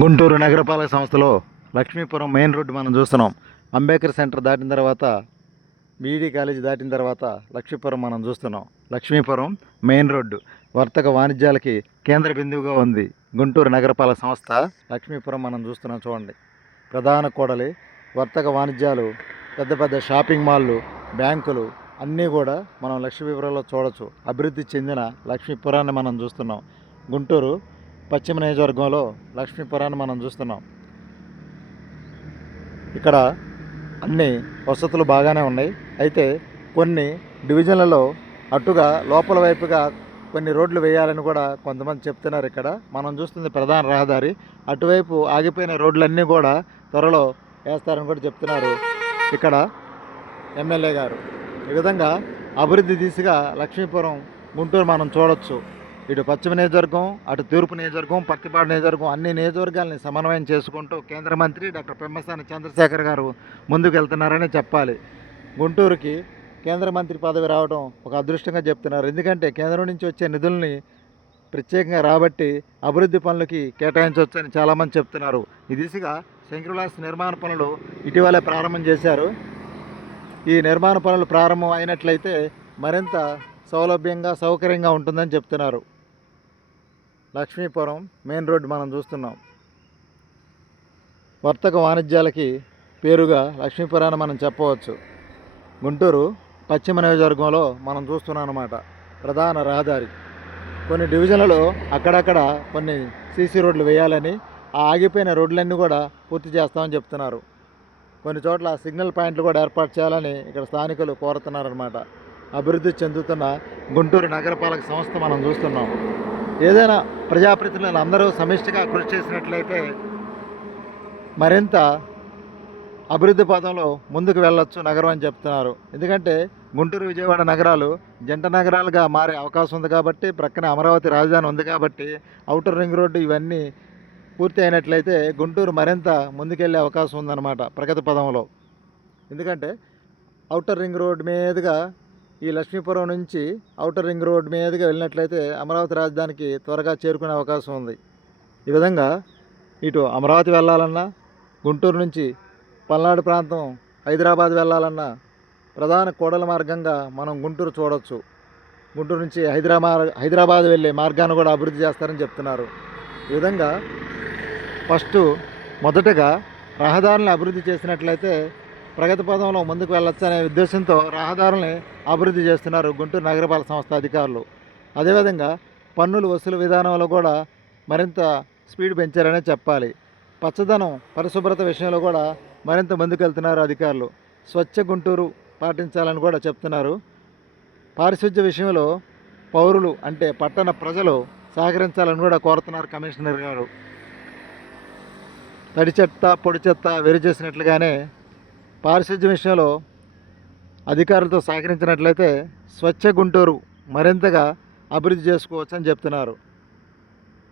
గుంటూరు నగరపాలక సంస్థలో Lakshmipuram main road మనం చూస్తున్నాం. అంబేద్కర్ సెంటర్ దాటిన తర్వాత బీఈడి కాలేజీ దాటిన తర్వాత లక్ష్మీపురం మనం చూస్తున్నాం. లక్ష్మీపురం మెయిన్ రోడ్డు వర్తక వాణిజ్యాలకి కేంద్ర బిందువుగా ఉంది. గుంటూరు నగరపాలక సంస్థ లక్ష్మీపురం మనం చూస్తున్నాం చూడండి. ప్రధాన కూడలి వర్తక వాణిజ్యాలు పెద్ద పెద్ద షాపింగ్ మాల్లు బ్యాంకులు అన్నీ కూడా మనం లక్ష్మీపురంలో చూడొచ్చు. అభివృద్ధి చెందిన లక్ష్మీపురాన్ని మనం చూస్తున్నాం. గుంటూరు పశ్చిమ నియోజకవర్గంలో లక్ష్మీపురాన్ని మనం చూస్తున్నాం. ఇక్కడ అన్ని వసతులు బాగానే ఉన్నాయి. అయితే కొన్ని డివిజన్లలో అటుగా లోపల వైపుగా కొన్ని రోడ్లు వేయాలని కూడా కొంతమంది చెప్తున్నారు ఇక్కడ. మనం చూస్తుంది ప్రధాన రహదారి. అటువైపు ఆగిపోయిన రోడ్లన్నీ కూడా త్వరలో వేస్తారని కూడా చెప్తున్నారు ఇక్కడ ఎమ్మెల్యే గారు. ఈ విధంగా అభివృద్ధి దిశగా లక్ష్మీపురం గుంటూరు మనం చూడొచ్చు. ఇటు పశ్చిమ నియోజకవర్గం అటు తూర్పు నియోజకవర్గం పత్తిపాడు నియోజకవర్గం అన్ని నియోజకవర్గాలని సమన్వయం చేసుకుంటూ కేంద్ర మంత్రి డాక్టర్ పెమ్మసాని చంద్రశేఖర్ గారు ముందుకు వెళ్తున్నారని చెప్పాలి. గుంటూరుకి కేంద్ర మంత్రి పదవి రావడం ఒక అదృష్టంగా చెప్తున్నారు. ఎందుకంటే కేంద్రం నుంచి వచ్చే నిధుల్ని ప్రత్యేకంగా రాబట్టి అభివృద్ధి పనులకి కేటాయించవచ్చని చాలామంది చెప్తున్నారు. ఈ దిశగా శంకరులాస్ నిర్మాణ పనులు ఇటీవలే ప్రారంభం చేశారు. ఈ నిర్మాణ పనులు ప్రారంభం అయినట్లయితే మరింత సౌలభ్యంగా సౌకర్యంగా ఉంటుందని చెప్తున్నారు. లక్ష్మీపురం మెయిన్ రోడ్డు మనం చూస్తున్నాం. వర్తక వాణిజ్యాలకి పేరుగా లక్ష్మీపురాన్ని మనం చెప్పవచ్చు. గుంటూరు పశ్చిమ నియోజకవర్గంలో మనం చూస్తున్నాం అన్నమాట ప్రధాన రహదారి. కొన్ని డివిజన్లలో అక్కడక్కడ కొన్ని సీసీ రోడ్లు వేయాలని ఆ ఆగిపోయిన రోడ్లన్నీ కూడా పూర్తి చేస్తామని చెప్తున్నారు. కొన్ని చోట్ల సిగ్నల్ పాయింట్లు కూడా ఏర్పాటు చేయాలని ఇక్కడ స్థానికులు కోరుతున్నారన్నమాట. అభివృద్ధి చెందుతున్న గుంటూరు నగరపాలక సంస్థ మనం చూస్తున్నాం. ఏదైనా ప్రజాప్రతినిధులు అందరూ సమిష్టిగా కృషి చేసినట్లయితే మరింత అభివృద్ధి పదంలో ముందుకు వెళ్ళొచ్చు నగరం అని చెప్తున్నారు. ఎందుకంటే గుంటూరు విజయవాడ నగరాలు జంట నగరాలుగా మారే అవకాశం ఉంది కాబట్టి ప్రక్కన అమరావతి రాజధాని ఉంది కాబట్టి అవుటర్ రింగ్ రోడ్డు ఇవన్నీ పూర్తి అయినట్లయితే గుంటూరు మరింత ముందుకెళ్ళే అవకాశం ఉందన్నమాట ప్రగతి పదంలో. ఎందుకంటే అవుటర్ రింగ్ రోడ్ మీదుగా ఈ లక్ష్మీపురం నుంచి ఔటర్ రింగ్ రోడ్ మీదుగా వెళ్ళినట్లయితే అమరావతి రాజధానికి త్వరగా చేరుకునే అవకాశం ఉంది. ఈ విధంగా ఇటు అమరావతి వెళ్ళాలన్నా గుంటూరు నుంచి పల్నాడు ప్రాంతం హైదరాబాద్ వెళ్ళాలన్నా ప్రధాన కోడల మార్గంగా మనం గుంటూరు చూడొచ్చు. గుంటూరు నుంచి హైదరాబాద్ హైదరాబాద్ వెళ్ళే మార్గాన్ని కూడా అభివృద్ధి చేస్తారని చెప్తున్నారు. ఈ విధంగా ఫస్ట్ మొదటగా రహదారులను అభివృద్ధి చేసినట్లయితే ప్రగతి పదంలో ముందుకు వెళ్ళొచ్చు అనే ఉద్దేశంతో రహదారుల్ని అభివృద్ధి చేస్తున్నారు గుంటూరు నగరపాలక సంస్థ అధికారులు. అదేవిధంగా పన్నులు వసూలు విధానంలో కూడా మరింత స్పీడ్ పెంచారనే చెప్పాలి. పచ్చదనం పరిశుభ్రత విషయంలో కూడా మరింత ముందుకెళ్తున్నారు అధికారులు. స్వచ్ఛ గుంటూరు పాటించాలని కూడా చెప్తున్నారు. పారిశుద్ధ్య విషయంలో పౌరులు అంటే పట్టణ ప్రజలు సహకరించాలని కూడా కోరుతున్నారు కమిషనర్ గారు. తడి చెత్త పొడి చెత్త వేరు చేసినట్లుగానే పారిశుద్ధ్య విషయంలో అధికారులతో సహకరించినట్లయితే స్వచ్ఛ గుంటూరు మరింతగా అభివృద్ధి చేసుకోవచ్చని చెప్తున్నారు.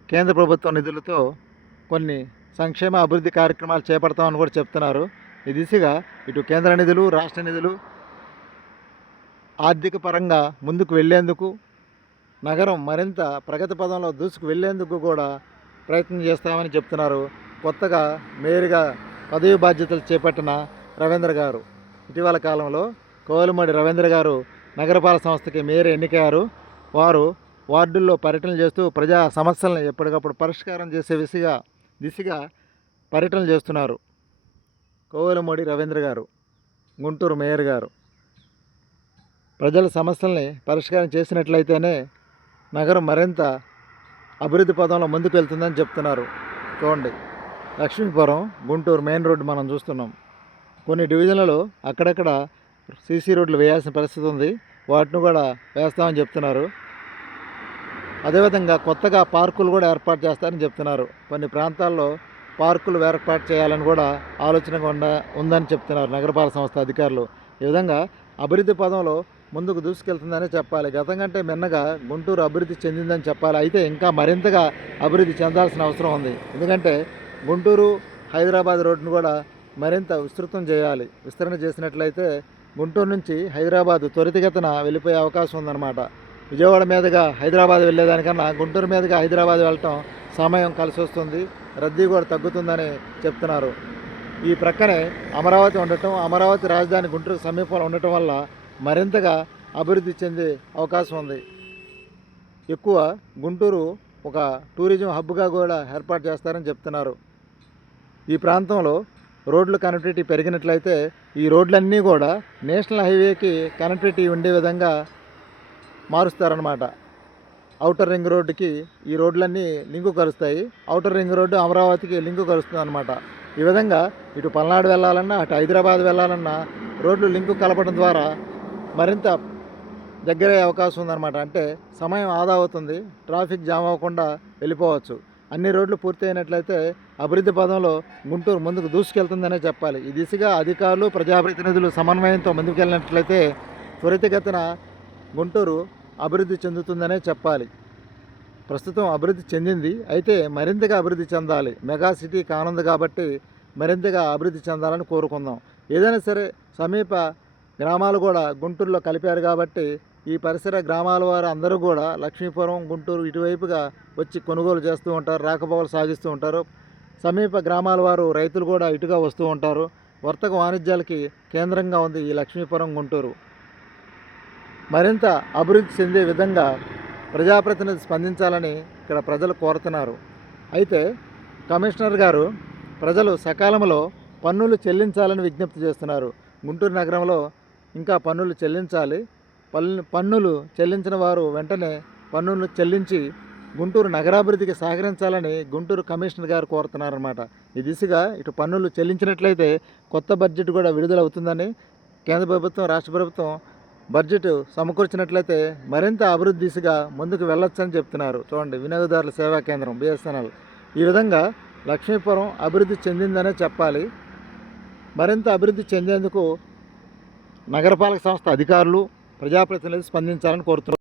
కేంద్ర ప్రభుత్వ నిధులతో కొన్ని సంక్షేమ అభివృద్ధి కార్యక్రమాలు చేపడతామని కూడా చెప్తున్నారు. ఈ దిశగా ఇటు కేంద్ర నిధులు రాష్ట్ర నిధులు ఆర్థిక పరంగా ముందుకు వెళ్ళేందుకు నగరం మరింత ప్రగతి పదంలో దూసుకు వెళ్ళేందుకు కూడా ప్రయత్నం చేస్తామని చెప్తున్నారు. కొత్తగా మేయర్గా పదవి బాధ్యతలు చేపట్టిన రవీంద్ర గారు. ఇటీవల కాలంలో కోవలమూడి రవీంద్ర గారు నగరపాలక సంస్థకి మేయర్ ఎన్నికయ్యారు. వారు వార్డుల్లో పర్యటన చేస్తూ ప్రజా సమస్యలను ఎప్పటికప్పుడు పరిష్కారం చేసే దిశగా దిశగా పర్యటనలు చేస్తున్నారు. కోవలమూడి రవీంద్ర గారు గుంటూరు మేయర్ గారు. ప్రజల సమస్యల్ని పరిష్కారం చేసినట్లయితేనే నగరం మరింత అభివృద్ధి పదంలో ముందుకు వెళ్తుందని చెప్తున్నారు. చూడండి. లక్ష్మీపురం గుంటూరు మెయిన్ రోడ్డు మనం చూస్తున్నాం. కొన్ని డివిజన్లలో అక్కడక్కడ సీసీ రోడ్లు వేయాల్సిన పరిస్థితి ఉంది. వాటిని కూడా వేస్తామని చెప్తున్నారు. అదేవిధంగా కొత్తగా పార్కులు కూడా ఏర్పాటు చేస్తారని చెప్తున్నారు. కొన్ని ప్రాంతాల్లో పార్కులు ఏర్పాటు చేయాలని కూడా ఆలోచన ఉండ ఉందని చెప్తున్నారు నగరపాలక సంస్థ అధికారులు. ఈ విధంగా అభివృద్ధి పదంలో ముందుకు దూసుకెళ్తుందని చెప్పాలి. గతం కంటే మిన్నగా గుంటూరు అభివృద్ధి చెందిందని చెప్పాలి. అయితే ఇంకా మరింతగా అభివృద్ధి చెందాల్సిన అవసరం ఉంది. ఎందుకంటే గుంటూరు హైదరాబాద్ రోడ్డును కూడా మరింత విస్తృతం చేయాలి. విస్తరణ చేసినట్లయితే గుంటూరు నుంచి హైదరాబాద్ త్వరితగతిన వెళ్ళిపోయే అవకాశం ఉందన్నమాట. విజయవాడ మీదుగా హైదరాబాద్ వెళ్ళేదానికన్నా గుంటూరు మీదుగా హైదరాబాద్ వెళ్ళటం సమయం కలిసి వస్తుంది. రద్దీ కూడా తగ్గుతుందని చెప్తున్నారు. ఈ ప్రక్కనే అమరావతి ఉండటం అమరావతి రాజధాని గుంటూరు సమీపంలో ఉండటం వల్ల మరింతగా అభివృద్ధి చెందే అవకాశం ఉంది. ఎక్కువ గుంటూరు ఒక టూరిజం హబ్గా కూడా ఏర్పాటు చేస్తారని చెప్తున్నారు. ఈ ప్రాంతంలో రోడ్లు కనెక్టివిటీ పెరిగినట్లయితే ఈ రోడ్లన్నీ కూడా నేషనల్ హైవేకి కనెక్టివిటీ ఉండే విధంగా మారుస్తారనమాట అవుటర్ రింగ్ రోడ్డుకి ఈ రోడ్లన్నీ లింకు కలుస్తాయి అవుటర్ రింగ్ రోడ్డు అమరావతికి లింకు కలుస్తుంది అనమాట ఈ విధంగా ఇటు పల్నాడు వెళ్ళాలన్నా అటు హైదరాబాద్ వెళ్ళాలన్నా రోడ్లు లింకు కలపడం ద్వారా మరింత దగ్గరయ్యే అవకాశం ఉందన్నమాట. అంటే సమయం ఆదా అవుతుంది. ట్రాఫిక్ జామ్ అవ్వకుండా వెళ్ళిపోవచ్చు. అన్ని రోడ్లు పూర్తయినట్లయితే అభివృద్ధి పదంలో గుంటూరు ముందుకు దూసుకెళ్తుందనే చెప్పాలి. ఈ దిశగా అధికారులు ప్రజాప్రతినిధులు సమన్వయంతో ముందుకెళ్ళినట్లయితే త్వరితగతిన గుంటూరు అభివృద్ధి చెందుతుందనే చెప్పాలి. ప్రస్తుతం అభివృద్ధి చెందింది. అయితే మరింతగా అభివృద్ధి చెందాలి. మెగా సిటీ కానుంది కాబట్టి మరింతగా అభివృద్ధి చెందాలని కోరుకుందాం. ఏదైనా సరే సమీప గ్రామాలు కూడా గుంటూరులో కలిపారు కాబట్టి ఈ పరిసర గ్రామాల వారు అందరూ కూడా లక్ష్మీపురం గుంటూరు ఇటువైపుగా వచ్చి కొనుగోలు చేస్తూ ఉంటారు రాకపోకలు సాగిస్తూ ఉంటారు. సమీప గ్రామాల వారు రైతులు కూడా ఇటుగా వస్తూ ఉంటారు. వర్తక వాణిజ్యాలకి కేంద్రంగా ఉంది ఈ లక్ష్మీపురం గుంటూరు. మరింత అభివృద్ధి చెందే విధంగా ప్రజాప్రతినిధి స్పందించాలని ఇక్కడ ప్రజలు కోరుతున్నారు. అయితే కమిషనర్ గారు ప్రజలు సకాలంలో పన్నులు చెల్లించాలని విజ్ఞప్తి చేస్తున్నారు. గుంటూరు నగరంలో ఇంకా పన్నులు చెల్లించాలి. పన్నులు చెల్లించిన వారు వెంటనే పన్నులు చెల్లించి గుంటూరు నగరాభివృద్ధికి సహకరించాలని గుంటూరు కమిషనర్ గారు కోరుతున్నారన్నమాట. ఈ దిశగా ఇటు పన్నులు చెల్లించినట్లయితే కొత్త బడ్జెట్ కూడా విడుదలవుతుందని కేంద్ర ప్రభుత్వం రాష్ట్ర ప్రభుత్వం బడ్జెట్ సమకూర్చినట్లయితే మరింత అభివృద్ధి దిశగా ముందుకు వెళ్ళొచ్చని చెప్తున్నారు. చూడండి వినియోగదారుల సేవా కేంద్రం బిఎస్ఎన్ఎల్. ఈ విధంగా లక్ష్మీపురం అభివృద్ధి చెందిందనే చెప్పాలి. మరింత అభివృద్ధి చెందేందుకు నగరపాలక సంస్థ అధికారులు ప్రజాప్రతినిధులు స్పందించాలని కోరుతున్నారు